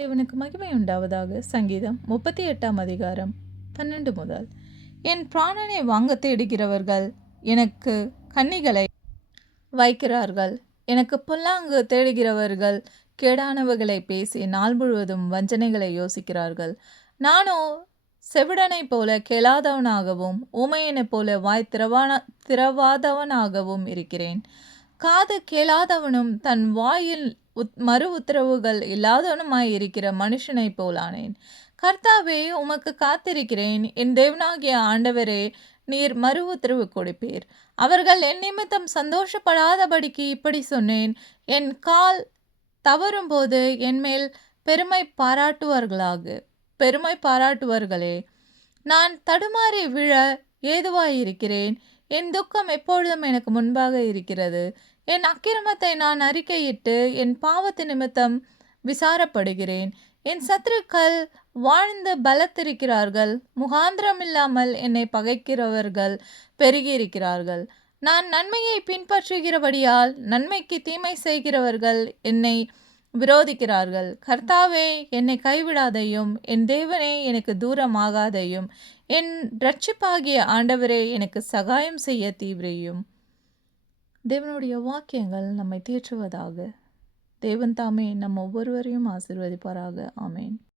தேவனுக்கு மகிமை உண்டாவதாக. சங்கீதம் 38 அதிகாரம் 12 முதல். என் பிராணனை வாங்க தேடுகிறவர்கள் எனக்கு கண்ணிகளை வைக்கிறார்கள். எனக்கு பொல்லாங்கு தேடுகிறவர்கள் கேடானவர்களை பேசி நாள் முழுவதும் வஞ்சனைகளை யோசிக்கிறார்கள். நானோ செவிடனைப் போல கேளாதவனாகவும் ஊமையனைப் போல வாய் திறவாதவனாகவும் இருக்கிறேன். காது கேளாதவனும் தன் வாயில் மறு உத்தரவுகள் இல்லாதவனுமாய் இருக்கிற மனுஷனைப் போலானேன். கர்த்தாவே, உமக்கு காத்திருக்கிறேன். என் தேவனாகிய ஆண்டவரே, நீர் மறு உத்தரவு கொடுப்பீர். அவர்கள் என் நிமித்தம் சந்தோஷப்படாதபடிக்கு இப்படி சொன்னேன். என் கால் தவறும்போது என்மேல் பெருமை பாராட்டுவார்களே. நான் தடுமாறி விழ ஏதுவாயிருக்கிறேன். என் துக்கம் எப்பொழுதும் எனக்கு முன்பாக இருக்கிறது. என் அக்கிரமத்தை நான் அறிக்கையிட்டு என் பாவத்து நிமித்தம் விசாரப்படுகிறேன். என் சத்துருக்கள் வாழ்ந்து பலத்திருக்கிறார்கள். முகாந்திரமில்லாமல் என்னை பகைக்கிறவர்கள் பெருகியிருக்கிறார்கள். நான் நன்மையை பின்பற்றுகிறபடியால் நன்மைக்கு தீமை செய்கிறவர்கள் என்னை விரோதிக்கிறார்கள். கர்த்தாவே, என்னை கைவிடாதையும். என் தேவனே, எனக்கு தூரமாகாதையும். என் இரட்சிப்பாகிய ஆண்டவரே, எனக்கு சகாயம் செய்ய தீவிரையும். தேவனுடைய வாக்கியங்கள் நம்மை தேற்றுவதாக. தேவன் தாமே நம் ஒவ்வொருவரையும் ஆசீர்வதிப்பாராக. ஆமேன்.